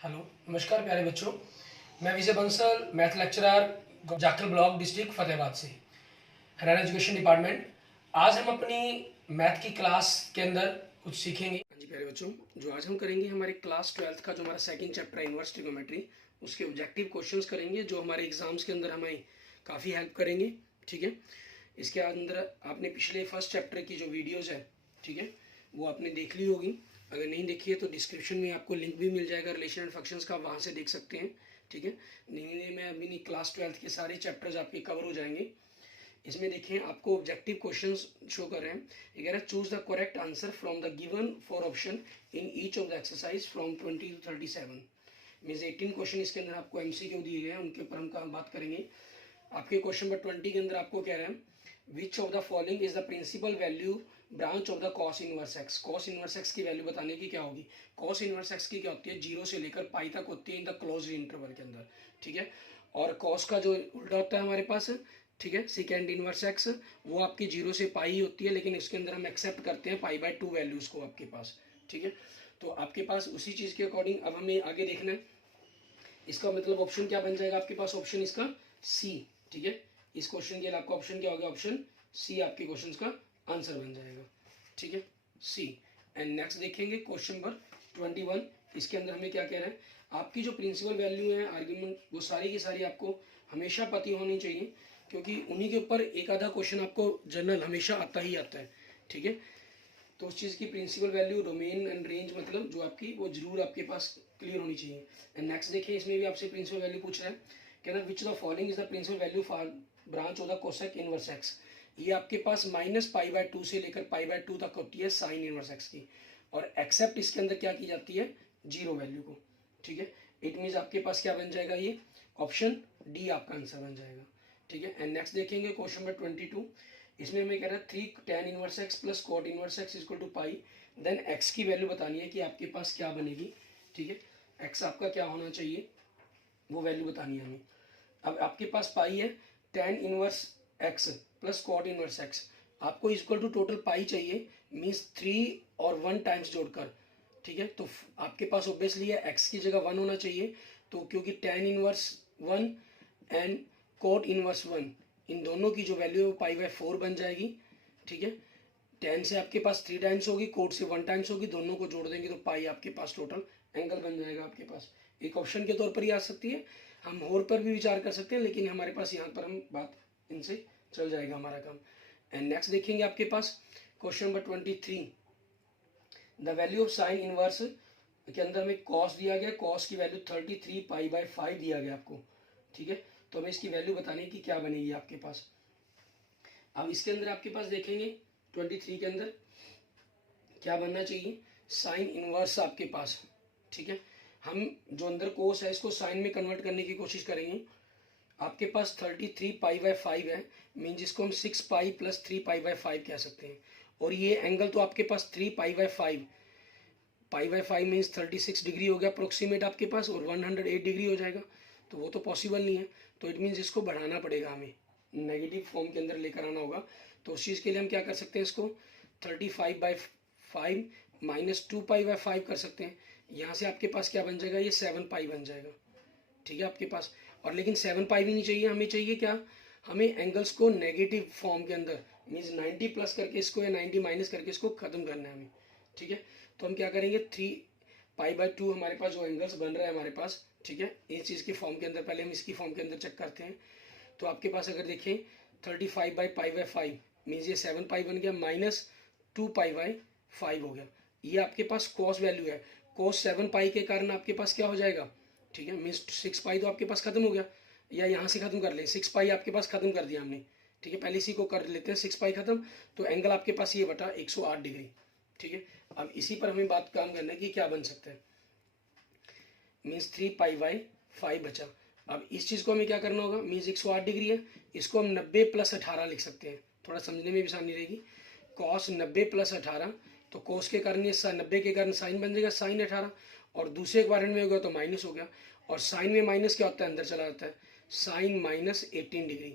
Hello, नमस्कार प्यारे बच्चों। मैं Vijay Bansal, math lecturer, Jakhal block, district Fatehabad से, हरियाणा एजुकेशन डिपार्टमेंट। आज हम अपनी मैथ की क्लास के अंदर कुछ सीखेंगे। हाँ जी प्यारे बच्चों, जो आज हम करेंगे हमारे क्लास 12th का जो हमारा सेकंड चैप्टर है इनवर्स ट्रिग्नोमेट्री, उसके ऑब्जेक्टिव क्वेश्चंस करेंगे जो हमारे एग्जाम्स के अंदर हमें काफ़ी हेल्प करेंगे। ठीक है, इसके अंदर आपने पिछले फर्स्ट चैप्टर की जो वीडियोज़ है, ठीक है, वो आपने देख ली होगी। अगर नहीं देखी है तो डिस्क्रिप्शन में आपको लिंक भी मिल जाएगा रिलेशन एंड फंक्शंस का, वहाँ से देख सकते हैं। ठीक है, नहीं मैं अभी नहीं, क्लास 12th के सारे चैप्टर्स आपके कवर हो जाएंगे। इसमें देखिए आपको ऑब्जेक्टिव क्वेश्चंस शो कर रहे हैं। ये कह रहा है choose the correct answer from the given for option in each of the exercise from 20 to 37। Means 18 question इसके अंदर आपको एमसीक्यू दिए गए हैं, उनके ऊपर हम बात करेंगे। आपके क्वेश्चन नंबर 20 के अंदर आपको कह रहे हैं which of the following is the principal value branch of the cos inverse x. Cos inverse x की वैल्यू बताने की क्या होगी। कॉस इनवर्स एक्स की क्या होती है, 0 से लेकर पाई तक होती है इन द क्लोज्ड इंटरवल के अंदर। ठीक है, और कॉस का जो उल्टा होता है हमारे पास, ठीक है, सेकेंड इनवर्स एक्स, वो आपकी 0 से पाई होती है, लेकिन इसके अंदर हम एक्सेप्ट करते हैं पाई/2 वैल्यूज को आपके पास। ठीक है, तो आपके पास उसी चीज के अकॉर्डिंग अब हमें आगे देखना है। इसका मतलब ऑप्शन क्या बन जाएगा आपके पास, ऑप्शन इसका सी। ठीक है, इस क्वेश्चन के लिए आपका ऑप्शन क्या होगा, ऑप्शन सी आपके क्वेश्चन का आंसर बन जाएगा। ठीक है, सी। एंड नेक्स्ट देखेंगे क्वेश्चन नंबर 21। इसके अंदर हमें क्या कह रहा है, आपकी जो प्रिंसिपल वैल्यू है आर्ग्यूमेंट, वो सारी की सारी आपको हमेशा पता होनी चाहिए, क्योंकि उन्हीं के ऊपर एक आधा क्वेश्चन आपको जनरल हमेशा आता ही आता है। ठीक है, तो उस चीज़ की principal value, domain and range, मतलब जो आपकी, वो जरूर आपके पास क्लियर होनी चाहिए। एंड नेक्स्ट देखिए, इसमें भी आपसे प्रिंसिपल वैल्यू पूछ रहा है, कहना which the following is the principal value for branch of the cosec inverse x. ये आपके पास -पाई/2 से लेकर पाई/2 तक होती है साइन इनवर्स एक्स की, और एक्सेप्ट इसके अंदर क्या की जाती है, 0 वैल्यू को। ठीक है, इट मीन्स आपके पास क्या बन जाएगा, ये ऑप्शन डी आपका आंसर बन जाएगा। ठीक है, एंड नेक्स्ट देखेंगे क्वेश्चन नंबर 22। इसमें हमें कह रहा है 3 tan inverse x plus cot inverse x equal to pi. Then x की वैल्यू बतानी है कि आपके पास क्या बनेगी। ठीक है, एक्स आपका क्या होना चाहिए, वो वैल्यू बतानी है हमें। अब आपके पास पाई है, tan inverse x plus cot inverse x, आपको इक्वल टू टोटल पाई चाहिए, मीन्स 3 और 1 टाइम्स जोड़कर। ठीक है, तो आपके पास ऑब्वियसली है एक्स की जगह 1 होना चाहिए, तो क्योंकि tan inverse 1 and cot inverse 1, इन दोनों की जो वैल्यू है वो पाई/4 बन जाएगी। ठीक है, tan से आपके पास 3 टाइम्स होगी, कोट से 1 टाइम्स होगी, दोनों को जोड़ देंगे तो पाई आपके पास टोटल एंगल बन जाएगा आपके पास। एक ऑप्शन के तौर पर ही आ सकती है, हम और पर भी विचार कर सकते हैं, लेकिन हमारे पास यहाँ पर हम बात इनसे चल जाएगा हमारा काम। एंड नेक्स्ट देखेंगे आपके पास question number 23। The value of sine inverse के अंदर में कॉस दिया गया, कॉस की वैल्यू 33 पाई/5 दिया गया आपको। ठीक है, तो हमें इसकी वैल्यू बताने की क्या बनेगी आपके पास। अब इसके अंदर आपके पास देखेंगे 23 के अंदर क्या बनना चाहिए, साइन इनवर्स आपके पास। ठीक है, हम जो अंदर कोस है इसको साइन में कन्वर्ट करने की कोशिश करेंगे। आपके पास 33 पाई/5 है, मीन जिसको हम 6 पाई प्लस 3 पाई/5 कह सकते हैं, और ये एंगल तो आपके पास 3 पाई/5, पाई/5 मीन्स 36 डिग्री हो गया अप्रोक्सीमेट आपके पास, और 108 डिग्री हो जाएगा, तो वो तो पॉसिबल नहीं है। तो इट मीन्स इसको बढ़ाना पड़ेगा, हमें नेगेटिव फॉर्म के अंदर लेकर आना होगा। तो उस चीज़ के लिए हम क्या कर सकते हैं, इसको 35/5 -2 पाई/5 कर सकते हैं। यहाँ से आपके पास क्या बन जाएगा, ये 7 पाई बन जाएगा। ठीक है आपके पास, और लेकिन 7 पाई भी नहीं चाहिए, हमें चाहिए क्या, हमें एंगल्स को नेगेटिव फॉर्म के अंदर, मीन्स 90 प्लस करके इसको या 90 माइनस करके इसको खत्म करना है हमें। ठीक है, तो हम क्या करेंगे, 3 पाई/2 हमारे पास जो एंगल्स बन रहा है हमारे पास। ठीक है, इस चीज़ के फॉर्म के अंदर पहले हम इसकी फॉर्म के अंदर चेक करते हैं। तो आपके पास अगर देखें 35/पाई/5 मीन्स ये 7 पाई बन गया, -2 पाई/5 हो गया। ये आपके पास कॉस वैल्यू है, कॉस 7 पाई के कारण आपके पास क्या हो जाएगा। ठीक है, मीन्स 6 पाई तो आपके पास खत्म हो गया, या यहाँ से खत्म कर लें, 6 पाई आपके पास खत्म कर दिया हमने। ठीक है, पहले इसी को कर लेते हैं, 6 पाई खत्म, तो एंगल आपके पास ये बटा 108 डिग्री। ठीक है, अब इसी पर हमें बात काम करना है कि क्या बन सकता है, मीन्स 3 पाई/5 बचा। अब इस चीज़ को हमें क्या करना होगा, मीन्स 108 डिग्री है, इसको हम 90 + 18 लिख सकते हैं, थोड़ा समझने में भी आसानी रहेगी। कॉस 90 + 18, तो कॉस के कारण ये 90 के कारण साइन बन जाएगा, साइन 18, और दूसरे के बारे में हो गया तो माइनस हो गया, और साइन में माइनस क्या होता है, अंदर चला जाता है, साइन -18 डिग्री।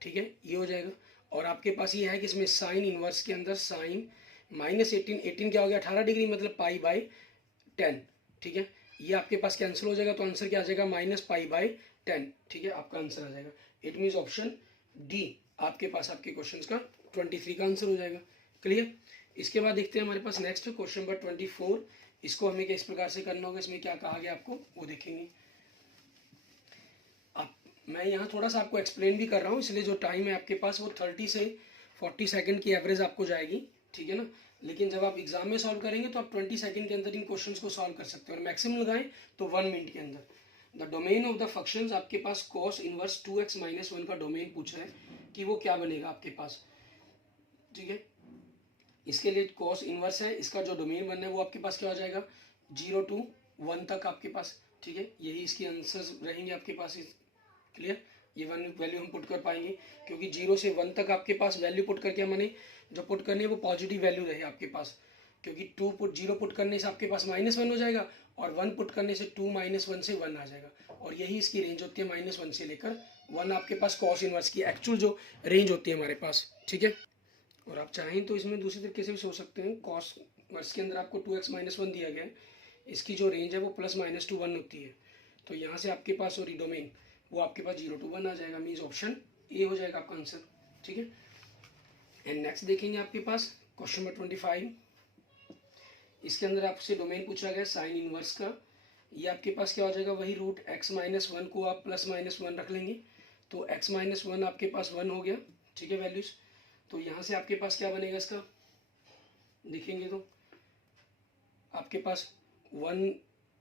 ठीक है, ये हो जाएगा। और आपके पास ये है कि इसमें साइन इनवर्स के अंदर साइन -18, 18 क्या हो गया, 18 डिग्री, मतलब पाई/10। ठीक है, ये आपके पास कैंसिल हो जाएगा, तो आंसर क्या आ जाएगा -π/10, ठीक है, आपका आंसर आ जाएगा। इट मीन्स ऑप्शन डी आपके पास आपके क्वेश्चन का 23 का आंसर हो जाएगा। क्लियर। इसके बाद देखते हैं हमारे पास नेक्स्ट क्वेश्चन नंबर 24। इसको हमें किस प्रकार से करना होगा, इसमें क्या कहा गया आपको वो देखेंगे। मैं यहाँ थोड़ा सा आपको एक्सप्लेन भी कर रहा हूँ, इसलिए जो टाइम है आपके पास वो 30 से 40 सेकंड की एवरेज आपको जाएगी, ठीक है ना। लेकिन जब आप एग्जाम में सॉल्व करेंगे तो आप 20 सेकंड के अंदर इन क्वेश्चंस को सॉल्व कर सकते हो, और मैक्सिमम लगाएं तो 1 मिनट के अंदर। The domain of the functions आपके पास कॉस इनवर्स 2x - 1 का डोमेन पूछ रहा है कि वो क्या बनेगा आपके पास, ठीक है। इसके लिए कॉस इनवर्स है, इसका जो डोमेन बनना है वो आपके पास क्या हो जाएगा 0 to 1 तक आपके पास, ठीक है। यही इसके आंसर्स रहेंगे आपके पास। क्लियर। ये वैल्यू हम पुट कर पाएंगे, क्योंकि 0 से 1 तक आपके पास वैल्यू पुट करके हमने जो पुट करनी है वो पॉजिटिव वैल्यू रहे आपके पास, क्योंकि 0 पुट करने से आपके पास -1 हो जाएगा, और 1 पुट करने से 2 - 1 से 1 आ जाएगा, और यही इसकी रेंज होती है -1 से लेकर 1 आपके पास कॉस इनवर्स की एक्चुअल जो रेंज होती है हमारे पास, ठीक है। और आप चाहें तो इसमें दूसरी तरीके से भी सोच सकते हैं। कॉस इनवर्स के अंदर आपको 2x - 1 दिया गया है, इसकी जो रेंज है वो +- 1 होती है, तो यहाँ से आपके पास और डोमेन वो आपके पास 0 to 1 आ जाएगा, मीन्स ऑप्शन ए हो जाएगा आपका आंसर, ठीक है। एंड नेक्स्ट देखेंगे आपके पास क्वेश्चन नंबर 25। इसके अंदर आपसे डोमेन पूछा गया साइन इनवर्स का। ये आपके पास क्या हो जाएगा, वही रूट x - 1 को आप +- 1 रख लेंगे, तो x - 1 आपके पास 1 हो गया, ठीक है, वैल्यूज। तो यहाँ से आपके पास क्या बनेगा इसका देखेंगे तो आपके पास 1,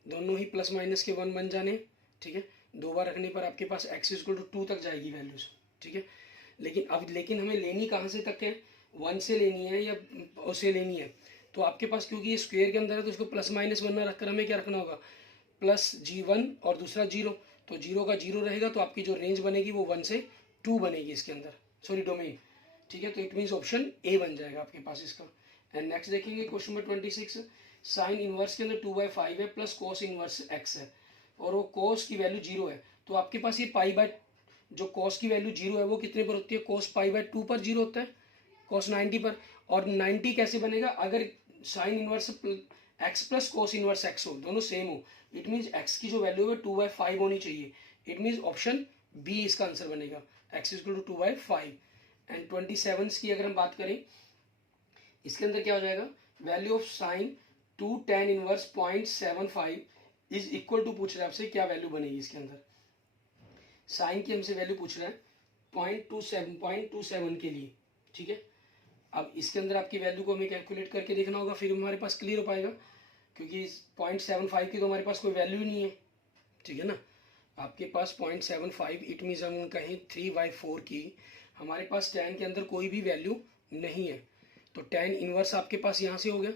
दोनों ही +- के 1 बन जाने, ठीक है। 2 बार रखने पर आपके पास x = 2 तक जाएगी वैल्यूज, ठीक है। लेकिन हमें लेनी कहाँ से तक है, 1 से लेनी है या उससे लेनी है, तो आपके पास क्योंकि ये स्क्वायर के अंदर है तो इसको +- 1 ना रखकर हमें क्या रखना होगा +g1 और दूसरा 0, तो 0 का 0 रहेगा, तो आपकी जो रेंज बनेगी वो 1 से 2 बनेगी इसके अंदर, सॉरी डोमेन, ठीक है। तो इट मीन्स ऑप्शन ए बन जाएगा आपके पास इसका। एंड नेक्स्ट देखेंगे क्वेश्चन नंबर 26। साइन इनवर्स के अंदर 2/5 है प्लस कॉस इनवर्स x है, और वो कॉस की वैल्यू 0 है, तो आपके पास ये जो कॉस की वैल्यू 0 है वो कितने पर होती है, cos π/2 पर 0 होता है, cos 90 पर। और 90 कैसे बनेगा, अगर sign inverse x plus cos inverse x हो, दोनों सेम हो, इट मीन्स x की जो वैल्यू है 2/5 होनी चाहिए, इट मीन्स ऑप्शन बी इसका आंसर बनेगा, x = 2/5। एंड 27 की अगर हम बात करें, इसके अंदर क्या हो जाएगा, value of sine 2 tan inverse 0.75 is equal to पूछ रहा है आपसे क्या वैल्यू बनेगी इसके अंदर। साइन की हमसे वैल्यू पूछ रहा है 0.27 के लिए, ठीक है। अब इसके अंदर आपकी वैल्यू को हमें कैलकुलेट करके देखना होगा, फिर हमारे पास क्लियर हो पाएगा, क्योंकि 0.75 की तो हमारे पास कोई वैल्यू ही नहीं है, ठीक है ना। आपके पास 0.75 इट मीन्स हम कहें 3/4 की हमारे पास tan के अंदर कोई भी वैल्यू नहीं है, तो tan इनवर्स आपके पास यहाँ से हो गया,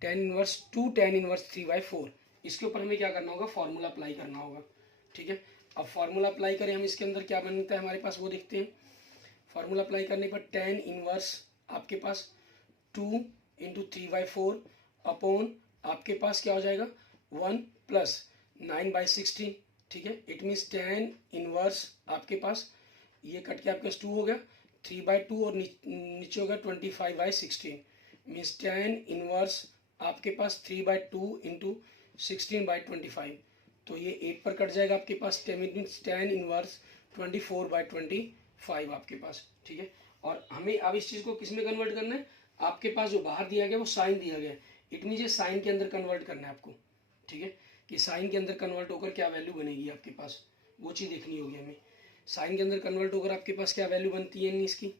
tan इनवर्स 2 tan इनवर्स 3/4। इसके ऊपर हमें क्या करना होगा, फार्मूला अप्लाई करना होगा, ठीक है। अब फार्मूला अप्लाई करें हम, इसके अंदर क्या बनता है हमारे पास वो देखते हैं। फार्मूला अप्लाई करने पर tan इनवर्स आपके पास 2 × 3/4 अपॉन आपके पास क्या हो जाएगा 1 + 9/16, ठीक है। इट मीन्स tan इनवर्स आपके पास ये कट के आपके पास 2 हो गया, 3/2 और नीचे हो गया 25/16, मीन्स tan इनवर्स आपके पास 3/2 × 16/25, तो ये 8 पर कट जाएगा आपके पास, मीन्स tan इनवर्स 24/25 आपके पास, ठीक है। और हमें अब इस चीज़ को किस में कन्वर्ट करना है, आपके पास जो बाहर दिया गया वो साइन दिया गया है, इट मीन्स ये साइन के अंदर कन्वर्ट करना है आपको, ठीक है, कि साइन के अंदर कन्वर्ट होकर क्या वैल्यू बनेगी आपके पास, वो चीज़ देखनी होगी हमें। साइन के अंदर कन्वर्ट होकर आपके पास क्या वैल्यू बनती है इसकी,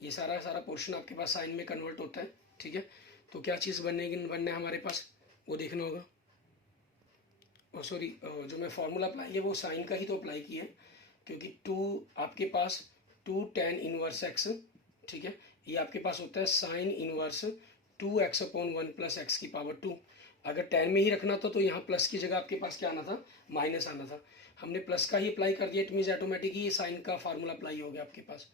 ये सारा पोर्शन आपके पास साइन में कन्वर्ट होता है, ठीक है। तो क्या चीज़ बनना है हमारे पास वो देखना होगा। और सॉरी, जो मैं फार्मूला अप्लाई है वो साइन का ही तो अप्लाई किया है, क्योंकि 2 आपके पास 2 tan इनवर्स x, ठीक है, ये आपके पास होता है साइन इनवर्स 2x/1 + x⁻²। अगर tan में ही रखना था तो यहाँ प्लस की जगह आपके पास क्या आना था, माइनस आना था, हमने प्लस का ही अप्लाई कर दिया, इट मीन्स ऑटोमेटिक ही साइन का फार्मूला अप्लाई हो गया आपके पास,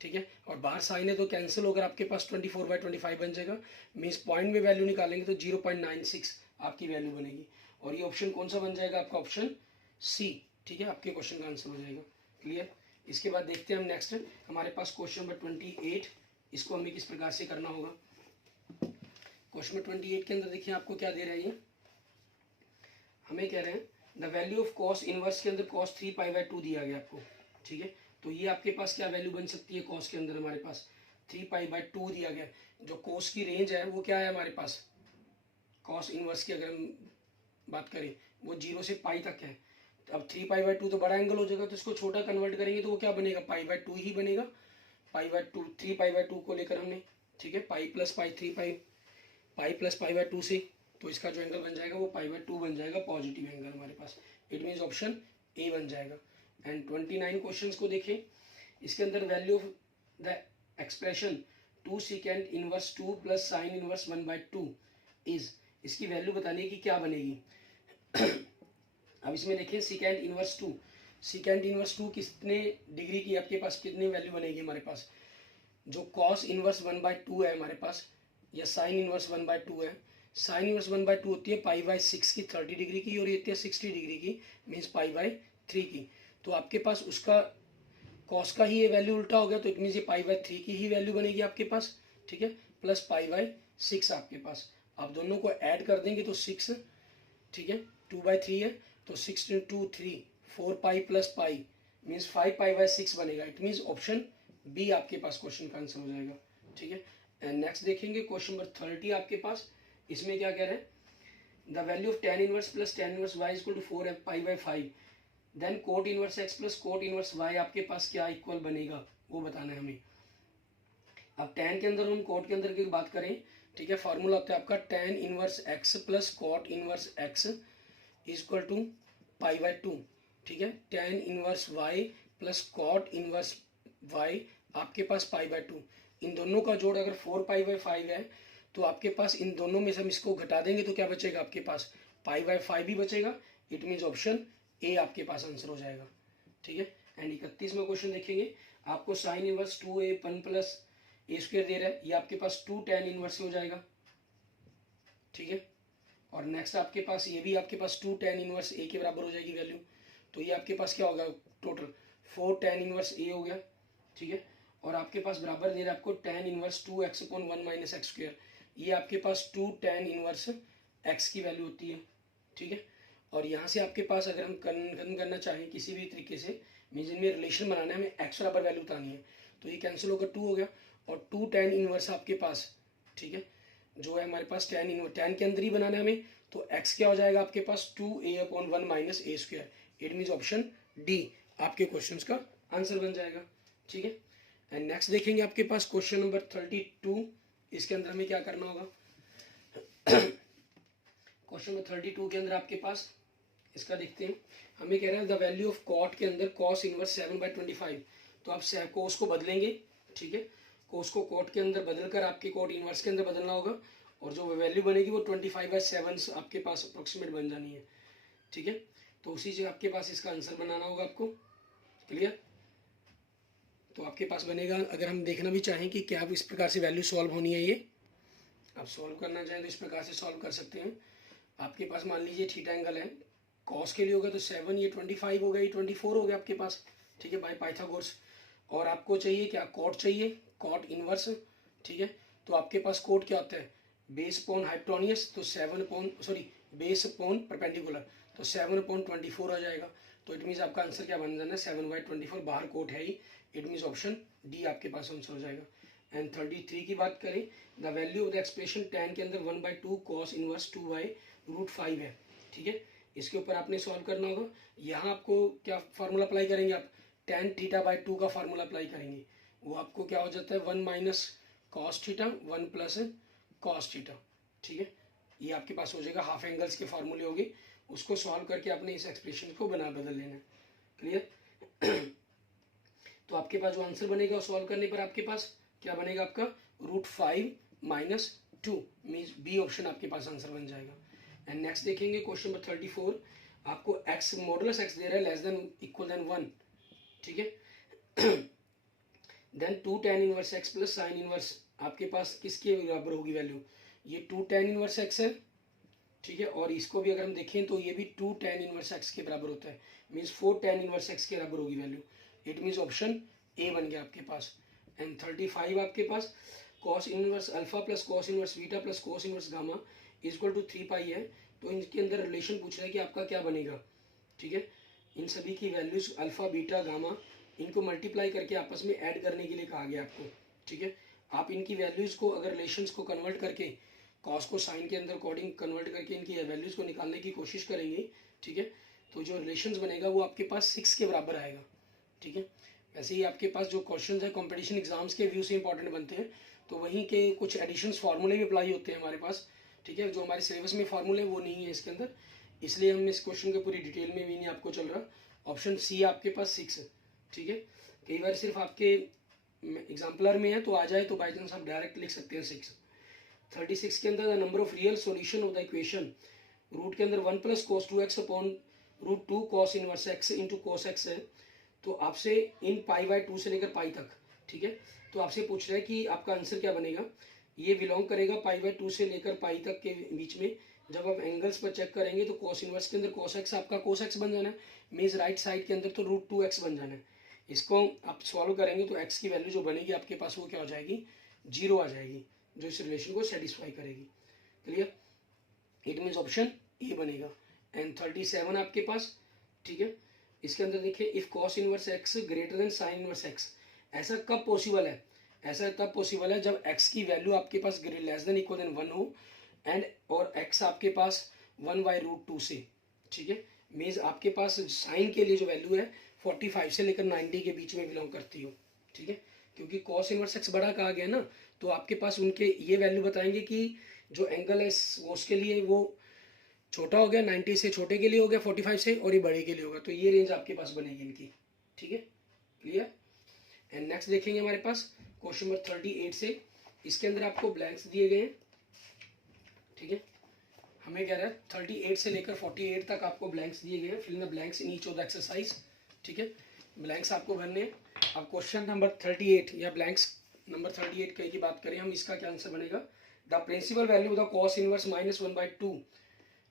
ठीक है। और बाहर साइन है तो कैंसिल होकर आपके पास 24/25 बन जाएगा, मीन्स पॉइंट में वैल्यू निकालेंगे तो 0.96 आपकी वैल्यू बनेगी, और ये ऑप्शन कौन सा बन जाएगा आपका, ऑप्शन सी, ठीक है, आपके क्वेश्चन का आंसर हो जाएगा। क्लियर। इसके बाद देखते हैं हम नेक्स्ट हमारे पास क्वेश्चन नंबर 28, इसको हमें किस प्रकार से करना होगा। क्वेश्चन नंबर 28 के अंदर देखिए आपको क्या दे रहा है ये, हमें कह रहे हैं the value of cos inverse के अंदर कॉस 3π/2 दिया गया आपको, ठीक है। तो ये आपके पास क्या वैल्यू बन सकती है, कॉस के अंदर हमारे पास 3π/2 दिया गया। जो कॉस की रेंज है वो क्या है हमारे पास, कॉस इनवर्स की अगर हम बात करें वो 0 से पाई तक है। तो अब 3π/2 तो बड़ा एंगल हो जाएगा, तो इसको छोटा कन्वर्ट करेंगे तो वो क्या बनेगा, π/2 ही बनेगा। π/2 3π/2 को लेकर हमने, ठीक है, pi plus pi 3π, pi plus π/2 से, तो इसका जो एंगल बन जाएगा वो π/2 बन जाएगा, पॉजिटिव एंगल हमारे पास। इट मीन्स ऑप्शन ए बन जाएगा। एंड 29 क्वेश्चंस को देखें। इसके अंदर value of the expression 2 secant inverse 2 plus sine inverse 1/2 is, इसकी वैल्यू बतानी है कि क्या बनेगी। अब इसमें देखें secant इनवर्स 2, secant इनवर्स 2 कितने डिग्री की आपके पास, कितनी वैल्यू बनेगी हमारे पास। जो cos इनवर्स 1/2 है हमारे पास, या साइन इनवर्स 1/2 है। साइन इनवर्स 1/2 होती है π/6 की 30 डिग्री की, और ये होती है 60 डिग्री की, मीन्स π/3 की। तो आपके पास उसका कॉस का ही ये वैल्यू उल्टा हो गया, तो इट मीन्स ये π/3 की ही वैल्यू बनेगी आपके पास, ठीक है, प्लस π/6 आपके पास। आप दोनों को ऐड कर देंगे तो 6, ठीक है, 2/3 है, तो 6 × 2 3 4π प्लस पाई मीन्स 5π/6 बनेगा। इट मीन्स ऑप्शन बी आपके पास क्वेश्चन का आंसर हो जाएगा, ठीक है। एंड नेक्स्ट देखेंगे क्वेश्चन नंबर 30 आपके पास। इसमें क्या कह रहे हैं, the value of tan inverse plus tan inverse y equal to 4π/5, then cot inverse x plus cot inverse y आपके पास क्या इक्वल बनेगा, वो बताना है हमें। अब tan के अंदर हम कोट के अंदर की बात करें, ठीक है, फार्मूला होता है आपका tan inverse x plus cot inverse x equal to π/2, ठीक है। tan inverse y plus cot inverse y आपके पास π/2। इन दोनों का जोड़ अगर 4π/5 है, तो आपके पास इन दोनों में से हम इसको घटा देंगे तो क्या बचेगा आपके पास, π/5 भी बचेगा। इट मीन्स ऑप्शन ए आपके पास आंसर हो जाएगा, ठीक है। एंड 31वां क्वेश्चन देखेंगे। आपको sine inverse 2a1 plus a² दे रहा है, ये आपके पास 2 tan इनवर्स हो जाएगा, ठीक है। और नेक्स्ट आपके पास ये भी आपके पास 2 tan इनवर्स a के बराबर हो जाएगी वैल्यू। तो ये आपके पास क्या होगा, टोटल 4 tan इनवर्स a हो गया, ठीक है। और आपके पास बराबर दे रहा है आपको tan इनवर्स 2x/1 - x²। ये आपके पास 2 tan इनवर्स x की वैल्यू होती है, ठीक है। और यहाँ से आपके पास अगर हम कन्वर्जन करना चाहें किसी भी तरीके से, मीन्स इनमें रिलेशन बनाना है, हमें x बराबर वैल्यू बतानी है, तो ये कैंसिल होकर 2 हो गया। और 2 tan इनवर्स आपके पास, ठीक है, जो है हमारे पास tan इनवर्स, tan के अंदर ही बनाना है हमें, तो x क्या हो जाएगा आपके पास 2a/1 - a²। It means option D आपके क्वेश्चन का आंसर बन जाएगा, ठीक है। एंड नेक्स्ट देखेंगे आपके पास क्वेश्चन नंबर 32। इसके अंदर हमें क्या करना होगा, क्वेश्चन नंबर 32 के अंदर आपके पास इसका देखते हैं। हमें कह रहा है द वैल्यू ऑफ कॉट के अंदर cos इनवर्स 7/25। तो आप कोस को बदलेंगे, ठीक है, कोस को कॉट के अंदर बदलकर आपके कॉट इनवर्स के अंदर बदलना होगा, और जो वैल्यू बनेगी वो 25/7 आपके पास अप्रोक्सीमेट बन जानी है, ठीक है। तो उसी से आपके पास इसका आंसर बनाना होगा आपको, क्लियर। तो आपके पास बनेगा, अगर हम देखना भी चाहें कि क्या इस प्रकार से वैल्यू सॉल्व होनी है, ये आप सॉल्व करना चाहें तो इस प्रकार से सॉल्व कर सकते हैं। आपके पास मान लीजिए थीटा एंगल है, कॉस के लिए होगा तो 7, ये 25 हो गया, ये 24 हो गया आपके पास, ठीक है, बाय पाइथागोरस। और आपको चाहिए क्या, कॉट चाहिए, कॉट इनवर्स, ठीक है। तो आपके पास कॉट क्या होता है, बेस अपॉन हाइपोटेन्यूज, तो 7 अपॉन बेस अपॉन परपेंडिकुलर, तो 7/24 हो जाएगा। तो इट मीन्स आपका आंसर क्या बन जाना है, 7/24, बाहर कोट है ही। इट मीन्स ऑप्शन डी आपके पास आंसर हो जाएगा। एंड 33 की बात करें, the value of the expression tan के अंदर 1/2 cos इनवर्स 2/√5 है, ठीक है। इसके ऊपर आपने सॉल्व करना होगा। यहाँ आपको क्या फार्मूला अप्लाई करेंगे, आप tan θ/2 का फार्मूला अप्लाई करेंगे। वो आपको क्या हो जाता है, 1 - cos θ 1 + cos θ, ठीक है। ये आपके पास हो जाएगा, हाफ एंगल्स के फार्मूले होंगे, उसको सॉल्व करके आपने इस एक्सप्रेशन को बदल लेना है, क्लियर। तो आपके पास जो आंसर बनेगा सॉल्व करने पर आपके पास क्या बनेगा, आपका √5 - 2 मीन्स बी ऑप्शन आपके पास आंसर बन जाएगा। एंड नेक्स्ट देखेंगे क्वेश्चन नंबर 34। आपको x मॉडुलस x दे रहा है लेस देन इक्वल देन 1, ठीक है। Then 2 tan inverse x plus sine inverse आपके पास किसके बराबर होगी वैल्यू, ये 2 tan इनवर्स x है, ठीक है। और इसको भी अगर हम देखें तो ये भी 2 tan इनवर्स x के बराबर होता है, मीन्स 4 tan इनवर्स x के बराबर होगी वैल्यू। इट मीन्स ऑप्शन ए बन गया आपके पास। एंड 35 आपके पास cos inverse alpha plus cos inverse beta plus cos inverse gamma equal to 3π है। तो इनके अंदर रिलेशन पूछ रहा है कि आपका क्या बनेगा, ठीक है। इन सभी की वैल्यूज अल्फा बीटा गामा इनको मल्टीप्लाई करके आपस में ऐड करने के लिए कहा गया आपको, ठीक है। आप इनकी वैल्यूज को अगर रिलेशंस को कन्वर्ट करके कॉस को साइन के अंदर अकॉर्डिंग कन्वर्ट करके इनकी वैल्यूज को निकालने की कोशिश करेंगे, ठीक है, तो जो रिलेशंस बनेगा वो आपके पास 6 के बराबर आएगा, ठीक है। वैसे ही आपके पास जो क्वेश्चन है कॉम्पिटिशन एग्जाम्स के व्यू से इंपॉर्टेंट बनते हैं, तो वहीं के कुछ एडिशंस फार्मूले भी अप्लाई होते हैं हमारे पास, ठीक है। जो हमारे सिलेबस में फार्मूले वो नहीं है इसके अंदर, इसलिए हमने इस क्वेश्चन के पूरी डिटेल में भी नहीं आपको चल रहा। ऑप्शन सी आपके पास 6 है, ठीक है। कई बार सिर्फ आपके एग्जाम्पलर में है तो आ जाए तो बाई चांस आप डायरेक्ट लिख सकते हैं 6। 36 के अंदर the number of real solution of the equation root के अंदर 1 plus cos 2x upon root 2 cos inverse x into cos x है। तो आपसे इन π/2 से लेकर पाई तक, ठीक है, तो आपसे पूछ रहा है कि आपका आंसर क्या बनेगा। ये बिलोंग करेगा π/2 से लेकर पाई तक के बीच में। जब आप एंगल्स पर चेक करेंगे तो cos इनवर्स के अंदर cos x आपका cos x बन जाना है, मीन्स राइट साइड के अंदर तो रूट 2x बन जाना है। इसको आप सॉल्व करेंगे तो x की वैल्यू जो बनेगी आपके पास वो क्या हो जाएगी, 0 आ जाएगी, जो इस रिलेशन को सेटिस्फाई करेगी। क्लियर, इट मीन्स ऑप्शन ए बनेगा। एंड 37 आपके पास, ठीक है, इसके अंदर देखिए if cos inverse x greater than sin inverse x, ऐसा कब पॉसिबल है, ऐसा तब पॉसिबल है जब x की वैल्यू आपके पास लेस देन इक्वल देन 1 हो एंड और x आपके पास 1/√2 से, ठीक है। मीन्स आपके पास साइन के लिए जो वैल्यू है 45 से लेकर 90 के बीच में बिलोंग करती हो, ठीक है। क्योंकि cos इनवर्स x बड़ा कहा गया ना, तो आपके पास उनके ये वैल्यू बताएंगे कि जो एंगल है उसके लिए वो छोटा हो गया, 90 से छोटे के लिए हो गया 45 से, और ये बड़े के लिए होगा, तो ये रेंज आपके पास बनेगी इनकी, ठीक है। क्लियर। एंड नेक्स्ट देखेंगे हमारे पास क्वेश्चन नंबर 38 से। इसके अंदर आपको ब्लैंक्स दिए गए हैं, ठीक है। हमें कह रहा है 38 से लेकर 48 तक आपको ब्लैंक्स दिए गए हैं, fill the blanks in each of the exercise, ठीक है। ब्लैंक्स आपको भरने हैं। अब क्वेश्चन नंबर 38 या ब्लैंक्स नंबर 38 कहीं की बात करें हम, इसका क्या आंसर बनेगा, the principal value of the cos inverse -1/2,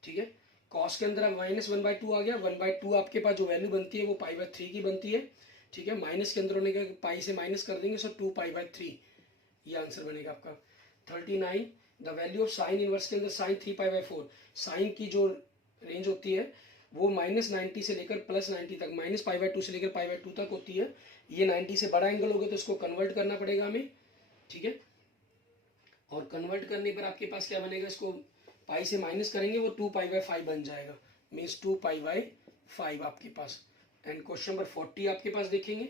ठीक है। कॉस के अंदर अब -1/2 आ गया, 1/2 आपके पास जो वैल्यू बनती है वो π/3 की बनती है, ठीक है। माइनस के अंदर होने का पाई से माइनस कर देंगे, सो 2π/3, ये आंसर बनेगा आपका। 39 the value of sine inverse के अंदर साइन 3π/4, साइन की जो रेंज होती है वो -90 से लेकर +90 तक, -π/2 से लेकर π/2 तक होती है। ये 90 से बड़ा एंगल होगा तो इसको कन्वर्ट करना पड़ेगा हमें, ठीक है। और कन्वर्ट करने पर आपके पास क्या बनेगा, इसको पाई से माइनस करेंगे वो 2π/5 बन जाएगा, मीन्स 2π/5 आपके पास। एंड क्वेश्चन नंबर 40 आपके पास देखेंगे,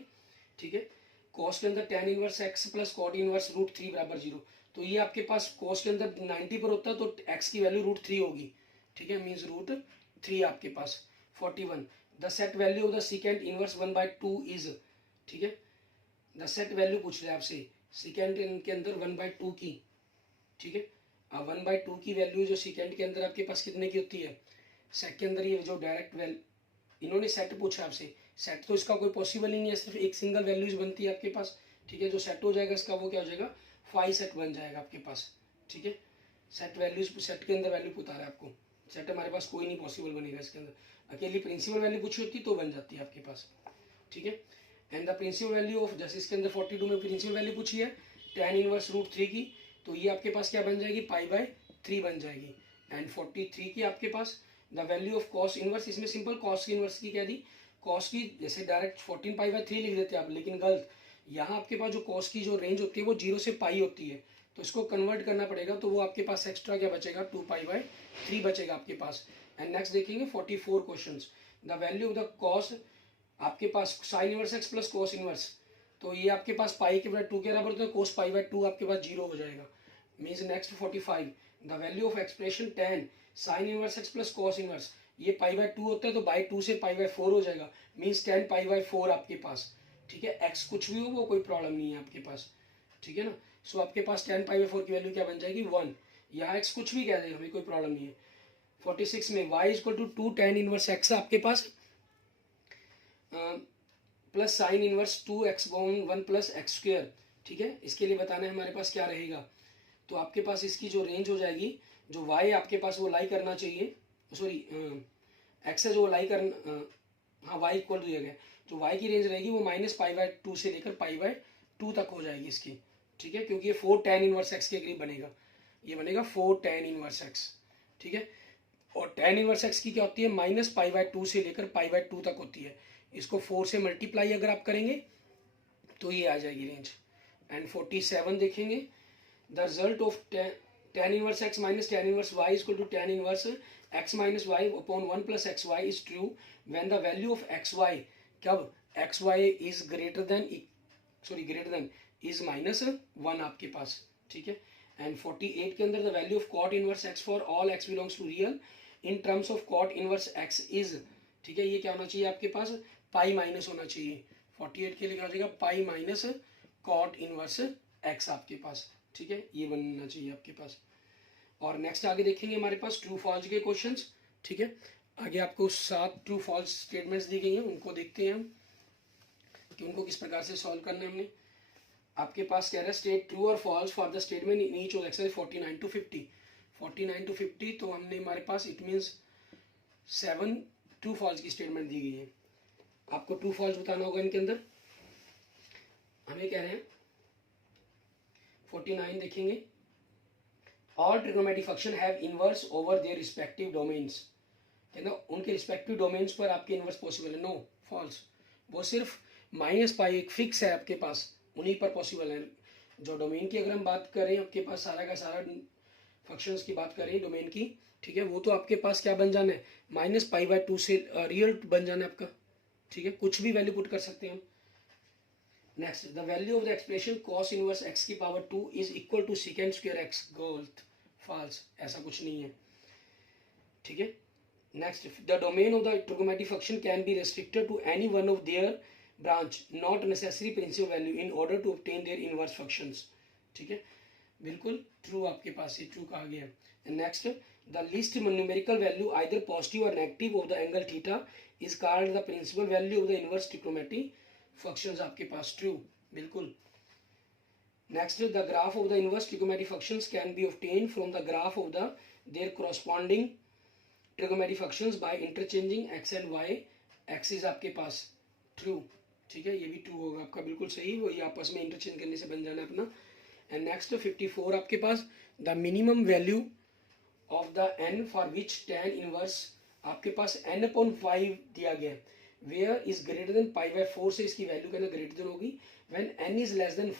ठीक है। कॉस के अंदर tan inverse x plus cot inverse √3 बराबर 0, तो ये आपके पास कॉस के अंदर 90 पर होता है तो x की वैल्यू √3 होगी, ठीक है, मीन्स √3 आपके पास। 41 the set value of the सीकेंड inverse 1/2 is, ठीक है। द सेट वैल्यू पूछ रहे हैं आपसे सीकेंड के अंदर 1/2 की, ठीक है। अब 1/2 की वैल्यू जो सेकेंड के अंदर आपके पास कितने की होती है, सेट के अंदर ये जो डायरेक्ट इन्होंने सेट पूछा आपसे, सेट तो इसका कोई पॉसिबल ही नहीं है, सिर्फ एक सिंगल वैल्यूज बनती है आपके पास, ठीक है। जो सेट हो जाएगा इसका वो क्या हो जाएगा, 5 सेट बन जाएगा आपके पास, ठीक है। सेट वैल्यूज, सेट के अंदर वैल्यू बता रहा है आपको, सेट हमारे पास कोई नहीं पॉसिबल बनेगा इसके अंदर, अकेली प्रिंसिपल वैल्यू पूछी होती तो बन जाती है आपके पास, ठीक है। And the principal value of, जैसे इसके अंदर 42 में प्रिंसिपल वैल्यू पूछी है tan इनवर्स √3 की, तो ये आपके पास क्या बन जाएगी, π/3 बन जाएगी। एंड 43 की आपके पास the value of cos inverse, इसमें सिंपल कॉस की इनवर्स की क्या दी, कॉस की जैसे डायरेक्ट 14π/3 लिख देते आप, लेकिन गलत, यहाँ आपके पास जो कॉस की जो रेंज होती है वो 0 से पाई होती है, तो इसको कन्वर्ट करना पड़ेगा, तो वो आपके पास एक्स्ट्रा क्या बचेगा, 2π/3 बचेगा आपके पास। एंड नेक्स्ट देखेंगे 44 question, the value of the cos आपके पास sine inverse x plus cos inverse, तो ये आपके पास पाई के बराबर 2 के बराबर, तो कोस π/2 आपके पास 0 हो जाएगा, means next 45 the value of expression tan sign inverse x plus cos inverse, ये π/2 होता है तो बाई 2 से π/4 हो जाएगा, मीन्स tan π/4 आपके पास, ठीक है। x कुछ भी हो वो कोई प्रॉब्लम नहीं है आपके पास, ठीक है ना। सो आपके पास tan π/4 की वैल्यू क्या बन जाएगी, 1, या x कुछ भी कह देगा, हमें कोई प्रॉब्लम नहीं है। 46 में y = 2 tan इनवर्स x आपके पास plus sine inverse 2x/1 + x², ठीक है। इसके लिए बताना है हमारे पास क्या रहेगा, तो आपके पास इसकी जो रेंज हो जाएगी, जो y आपके पास वो लाई करना चाहिए, सॉरी x है जो लाई करना, हाँ y इक्वल दिया गया, जो y की रेंज रहेगी वो -π/2 से लेकर π/2 तक हो जाएगी इसकी, ठीक है, क्योंकि ये 4 tan इनवर्स x के करीब बनेगा, ये बनेगा 4 tan इनवर्स x, ठीक है। और tan इनवर्स x की क्या होती है, -π/2 से लेकर π/2 तक होती है। इसको 4 से मल्टीप्लाई अगर आप करेंगे तो ये आ जाएगी रेंज। एंड 47 देखेंगे, the result of tan inverse x minus tan inverse y is equal to tan inverse x minus Y upon 1 plus X Y is true when the value of X Y, कब X Y is greater than is -1 आपके पास, ठीक है। And 48 के अंदर the value of cot inverse x for all x belongs to real in terms of cot inverse x is, ठीक है, ये क्या होना चाहिए आपके पास, पाई माइनस होना चाहिए। 48 के लिए क्या हो जाएगा, pi minus cot inverse x आपके पास, ठीक है, ये बनना चाहिए आपके पास। और नेक्स्ट आगे देखेंगे हमारे पास ट्रू फॉल्स के क्वेश्चंस, ठीक है। आगे आपको 7 ट्रू फॉल्स स्टेटमेंट्स दी गई हैं, उनको देखते हैं हम कि उनको किस प्रकार से सॉल्व करना है हमने। आपके पास कह रहा है स्टेट ट्रू और false for the statement in each of exercise 49 to 50। 49 to 50 तो हमने हमारे पास इट मीन्स 7 ट्रू फॉल्स की स्टेटमेंट दी गई है। आपको ट्रू फॉल्स बताना होगा इनके अंदर। हमें कह रहे हैं 49 देखेंगे, all trigonometric function have inverse over their respective domains, कहना उनके रिस्पेक्टिव डोमेन्स पर आपके इनवर्स पॉसिबल है। नो, फॉल्स, वो सिर्फ -π एक फिक्स है आपके पास, उन्हीं पर पॉसिबल है। जो डोमेन की अगर हम बात करें, आपके पास सारा का सारा फंक्शंस की बात करें डोमेन की, ठीक है, वो तो आपके पास क्या बन जाना है, -π/2 से रियल बन जाना है आपका, ठीक है, कुछ भी वैल्यू पुट कर सकते हैं हम। Next, the value of the expression cos inverse x की power 2 is equal to second square x, गलत, फॉल्स, ऐसा कुछ नहीं है, ठीक है। Next, the domain of the trigonometric function can be restricted to any one of their branch not necessary principal value in order to obtain their inverse functions, ठीक है, बिल्कुल ट्रू आपके पास, ये ट्रू कहा गया है। Next, the least numerical value either positive और negative of the angle theta is called the principal value of the inverse trigonometric functions, आपके पास ट्रू, बिल्कुल। Next, the graph of the inverse trigonometric functions can be obtained from the graph of the their corresponding trigonometric functions by interchanging x and y axis, आपके पास true, ठीक है, ये भी true होगा आपका, बिल्कुल सही, वो ये आपस में इंटरचेंज करने से बन जाना है अपना। एंड नेक्स्ट 54 आपके पास, the minimum value of the n for which tan inverse, आपके पास n/5 दिया गया है, वेयर इज ग्रेटर देन π/4 से इसकी वैल्यू कहना ग्रेटर देन होगी, when n is less than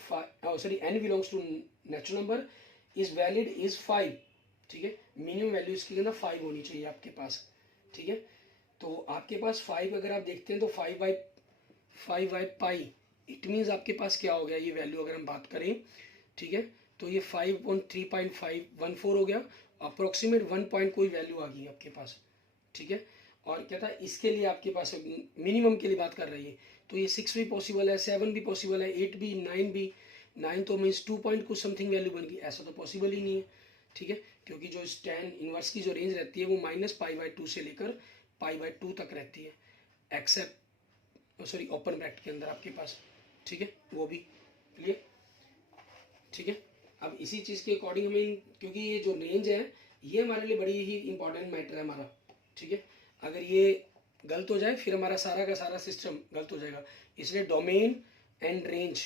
n belongs to natural number is valid is 5, ठीक है, मिनिमम वैल्यू इसकी कहना 5 होनी चाहिए आपके पास, ठीक है। तो आपके पास 5 अगर आप देखते हैं तो 5/π, इट मीन्स आपके पास क्या हो गया, ये वैल्यू अगर हम बात करें, ठीक है, तो ये 5/3.514 हो गया, अप्रोक्सीमेट 1 पॉइंट कोई वैल्यू आ गई आपके पास, ठीक है। और क्या था, इसके लिए आपके पास मिनिमम के लिए बात कर रही है, तो ये 6 भी पॉसिबल है, 7 भी पॉसिबल है, 8 भी, 9 भी, 9 तो मीन्स 2 पॉइंट कुछ समथिंग वैल्यू बन गई, ऐसा तो पॉसिबल ही नहीं है, ठीक है, क्योंकि जो tan इनवर्स की जो रेंज रहती है वो -π/2 से लेकर π/2 तक रहती है, एक्सेप्ट ओपन ब्रैकेट के अंदर आपके पास, ठीक है, वो भी क्लियर, ठीक है। अब इसी चीज़ के अकॉर्डिंग हमें, क्योंकि ये जो रेंज है ये हमारे लिए बड़ी ही इंपॉर्टेंट मैटर है हमारा, ठीक है, अगर ये गलत हो जाए फिर हमारा सारा का सारा सिस्टम गलत हो जाएगा, इसलिए डोमेन एंड रेंज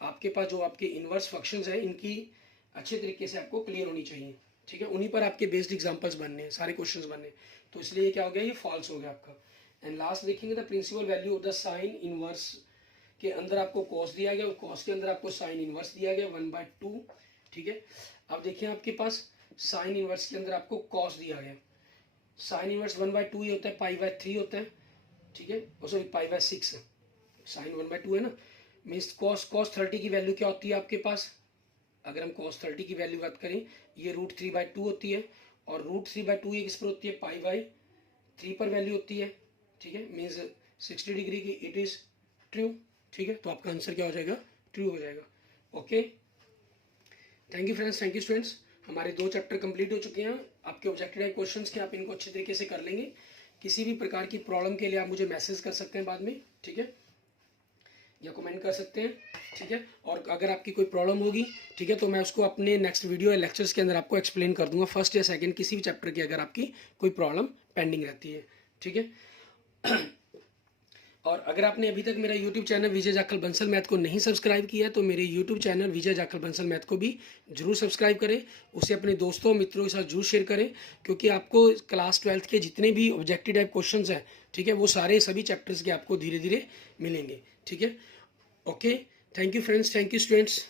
आपके पास जो आपके इनवर्स फंक्शंस है इनकी अच्छे तरीके से आपको क्लियर होनी चाहिए, ठीक है, उन्हीं पर आपके बेस्ड एग्जांपल्स बनने हैं, सारे क्वेश्चंस बनने हैं, तो इसलिए ये क्या हो गया, ये फॉल्स हो गया आपका। एंड लास्ट देखेंगे the principal value of the sine inverse के अंदर आपको कॉस दिया गया और कॉस के अंदर आपको साइन इनवर्स दिया गया 1/2, ठीक है। अब देखिए आपके पास साइन इनवर्स के अंदर आपको कॉस दिया गया, साइन इनवर्स 1/2 ही होता है, π/3 होता है, ठीक है, सॉरी π/6, साइन 1/2 है ना, मीन्स cos 30 की वैल्यू क्या होती है आपके पास, अगर हम cos 30 की वैल्यू बात करें ये √3/2 होती है, और √3/2 ये किस पर होती है, π/3 पर वैल्यू होती है, ठीक है, मीन्स 60 डिग्री की, इट इज ट्रू, ठीक है, तो आपका आंसर क्या हो जाएगा, ट्रू हो जाएगा। Okay, thank you friends, thank you students, हमारे 2 चैप्टर कंप्लीट हो चुके हैं, आपके ऑब्जेक्टिव टाइप क्वेश्चंस के आप इनको अच्छे तरीके से कर लेंगे, किसी भी प्रकार की प्रॉब्लम के लिए आप मुझे मैसेज कर सकते हैं बाद में, ठीक है, या कमेंट कर सकते हैं, ठीक है, और अगर आपकी कोई प्रॉब्लम होगी, ठीक है, तो मैं उसको अपने नेक्स्ट वीडियो या लेक्चर्स के अंदर आपको एक्सप्लेन कर दूंगा, फर्स्ट या सेकंड किसी भी चैप्टर की अगर आपकी कोई प्रॉब्लम पेंडिंग रहती है, ठीक है। और अगर आपने अभी तक मेरा यूट्यूब चैनल विजय जाखल बंसल मैथ को नहीं सब्सक्राइब किया है तो मेरे यूट्यूब चैनल विजय जाखल बंसल मैथ को भी जरूर सब्सक्राइब करें, उसे अपने दोस्तों मित्रों के साथ जरूर शेयर करें, क्योंकि आपको क्लास 12th के जितने भी ऑब्जेक्टिव टाइप क्वेश्चन हैं, ठीक है, वो सारे सभी चैप्टर्स के आपको धीरे धीरे मिलेंगे। ठीक है, okay, thank you friends, thank you students.